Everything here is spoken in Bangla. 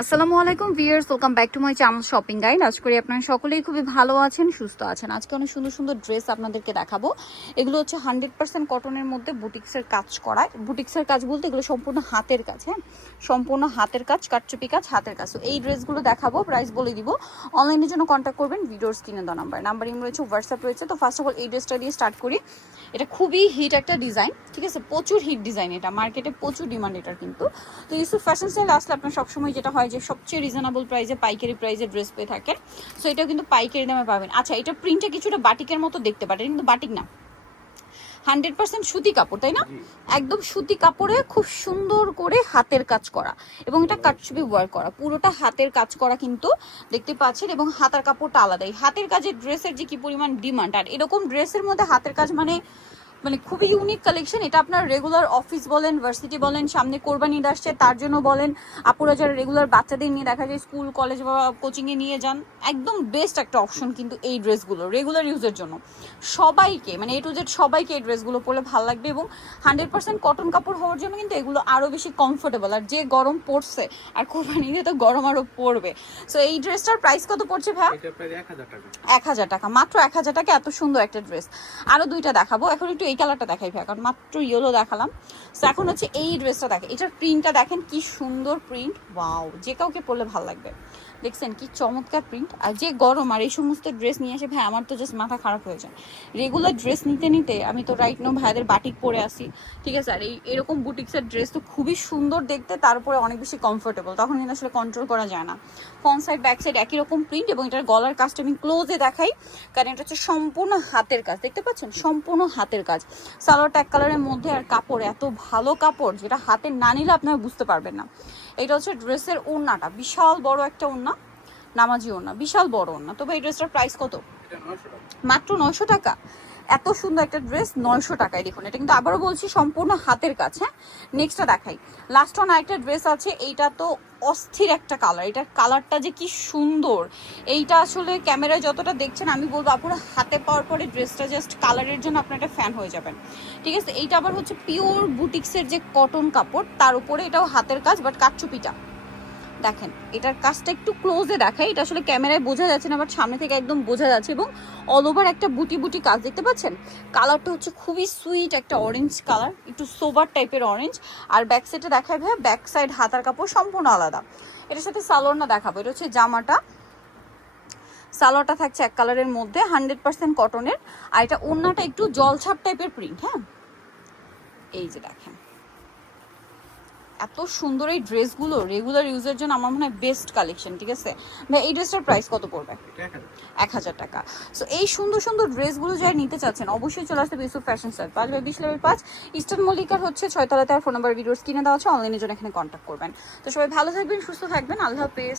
আসসালামু আলাইকুম viewers welcome back to my channel shopping guide আজ করি আপনারা সকলেই খুবই ভালো আছেন, সুস্থ আছেন। আজকে অনেক সুন্দর সুন্দর ড্রেস আপনাদেরকে দেখাবো। এগুলো হচ্ছে হান্ড্রেড পার্সেন্ট কটনের মধ্যে বুটিক্সের কাজ করা। বুটিক্সের কাজ বলতে এগুলো সম্পূর্ণ হাতের কাজ হ্যাঁ? সম্পূর্ণ হাতের কাজ কাটচুপি কাজ, হাতের কাজ। তো এই ড্রেসগুলো দেখাবো প্রাইস বলে দিব। অনলাইনের জন্য কন্ট্যাক্ট করবেন ভিডিওর স্ক্রিনে দেওয়া নাম্বার নাম্বার ইম রয়েছে হোয়াটসঅ্যাপ রয়েছে। তো ফার্স্ট অফ অল এই ড্রেসটা দিয়ে স্টার্ট করি। এটা খুবই হিট একটা ডিজাইন ঠিক আছে? প্রচুর হিট ডিজাইন এটা। মার্কেটে প্রচুর ডিমান্ড এটার কিন্তু। তো ইউসুফ ফ্যাশন স্টাইল আসলে আপনার সবসময় যেটা হয় যে সবচেয়ে রিজনেবল প্রাইসে পাইকারি প্রাইসে ড্রেস পেয়ে থাকেন। সো এটাও কিন্তু পাইকারি দামে পাবেন। আচ্ছা এটা প্রিন্টটা কিছুটা বাটিকের মতো দেখতে পারেন কিন্তু বাটিক না। হান্ড্রেড পার্সেন্ট সুতি কাপড় তাই না? একদম সুতি কাপড়ে খুব সুন্দর করে হাতের কাজ করা এবং এটা কাটছবি ওয়ার করা। পুরোটা হাতের কাজ করা কিন্তু দেখতে পাচ্ছেন এবং হাতার কাপড়টা আলাদাই। হাতের কাজের ড্রেসের যে কি পরিমাণ ডিমান্ড আর এরকম ড্রেসের মধ্যে হাতের কাজ মানে মানে খুবই ইউনিক কালেকশন এটা আপনার রেগুলার অফিস বলেন ভার্সিটি বলেন সামনে কোরবানি আসছে তার জন্য বলেন আপুরা যারা রেগুলার বাচ্চাদের নিয়ে দেখা যায় স্কুল কলেজ বা কোচিংয়ে নিয়ে যান একদম বেস্ট একটা অপশন কিন্তু এই ড্রেসগুলো রেগুলার ইউজের জন্য। সবাইকে মানে এ টু জেড সবাইকে এই ড্রেসগুলো পরলে ভালো লাগবে এবং হান্ড্রেড পার্সেন্ট কটন কাপড় হওয়ার জন্য কিন্তু এগুলো আরও বেশি কমফোর্টেবল আর যে গরম পড়ছে আর কোরবানি ঈদে তো গরম আরও পড়বে। সো এই ড্রেসটার প্রাইস কত পড়ছে ভাই এক হাজার টাকা। মাত্র এক হাজার টাকা এত সুন্দর একটা ড্রেস আরও দুইটা দেখাবো। এখন একটু এই কালারটা দেখাই ভাই কারণ মাত্র ইয়েলো দেখালাম। তো এখন হচ্ছে এই ড্রেসটা দেখে এটার প্রিন্টটা দেখেন কি সুন্দর প্রিন্ট ওয়াও যে কাউকে পরলে ভালো লাগবে। দেখছেন কি চমৎকার প্রিন্ট আর যে গরম আর এই সমস্ত ড্রেস নিয়ে এসে ভাই আমার তো জাস্ট মাথা খারাপ হয়ে যায়। রেগুলার ড্রেস নিতে নিতে আমি তো রাইট নো ভাইদের বাটিক পরে আসি ঠিক আছে? আর এই, এরকম বুটিক্সের ড্রেস তো খুবই সুন্দর দেখতে, তারপরে অনেক বেশি কমফোর্টেবল তখন কিন্তু আসলে কন্ট্রোল করা যায় না। ফ্রন্ট সাইড ব্যাক সাইড একই রকম প্রিন্ট এবং এটার গলার কাজটা আমি ক্লোজে দেখাই, কারণ এটা হচ্ছে সম্পূর্ণ হাতের কাজ দেখতে পাচ্ছেন? সম্পূর্ণ হাতের কাজ সালোয়ার এক কালারের মধ্যে আর কাপড়, এত ভালো কাপড় যেটা হাতে না নিলে আপনারা বুঝতে পারবেন না। এটা হচ্ছে ড্রেসের ওড়নাটা, বিশাল বড় একটা ওড়না। নামাজি ওড়না বিশাল বড় ওড়না তবে এই ড্রেসটার প্রাইস কত? মাত্র নয়শো টাকা। এত সুন্দর একটা ড্রেস নয়শো টাকায় দেখুন। এটা কিন্তু আবারও বলছি, সম্পূর্ণ হাতের হ্যাঁ? নেক্সটটা দেখাই। লাস্ট ওয়ান আরেকটা ড্রেস আছে, এইটা তো অস্থির একটা কালার এটার কালারটা যে কি সুন্দর। এইটা আসলে ক্যামেরায় যতটা দেখছেন, আমি বলব আপনারা হাতে পাওয়ার পরে ড্রেসটা জাস্ট কালারের জন্য আপনার একটা ফ্যান হয়ে যাবেন। ঠিক আছে? এইটা আবার হচ্ছে পিওর বুটিক্সের যে কটন কাপড়, তার উপরে এটাও হাতের কাজ বাট কাটচুপিটা দেখেন, এটার কাজটা একটু ক্লোজে দেখাই। এটা আসলে ক্যামেরায় বোঝা যাচ্ছে না বাট সামনে থেকে একদম বোঝা যাচ্ছে এবং অল ওভার একটা বুটি বুটি কাজ দেখতে পাচ্ছেন? কালারটা হচ্ছে খুবই সুইট একটা অরেঞ্জ কালার একটু সোবার টাইপের অরেঞ্জ আর ব্যাক সাইডে দেখায় ভাই ব্যাক সাইড হাতার কাপড় সম্পূর্ণ আলাদা। এটার সাথে সালোয়ার না দেখাবো। এটা হচ্ছে জামাটা। সালোয়ারটা থাকছে এক কালারের মধ্যে হান্ড্রেড পার্সেন্ট কটনের আর এটা ওড়নাটা একটু জলছাপ টাইপের প্রিন্ট হ্যাঁ? এই যে দেখেন। এত সুন্দর এই ড্রেসগুলো রেগুলার ইউজের জন্য আমার মনে হয় বেস্ট কালেকশন ঠিক আছে? ভাই এই ড্রেসটার প্রাইস কত পড়বে? এক হাজার। টাকা। সো এই সুন্দর সুন্দর ড্রেসগুলো যারা নিতে চাচ্ছেন অবশ্যই চলে আসতে ইউসুফ ফ্যাশন স্টাইল পাঁচ বাই বিশ লেভেল পাঁচ ইস্টার্ন মল্লিকার হচ্ছে ছয়তলাতে আর ফোন নাম্বার ভিডিওর কিনে দেওয়া আছে অনলাইনে জন্য এখানে কন্ট্যাক্ট করবেন। তো সবাই ভালো থাকবেন সুস্থ থাকবেন আল্লাহ হাফেজ।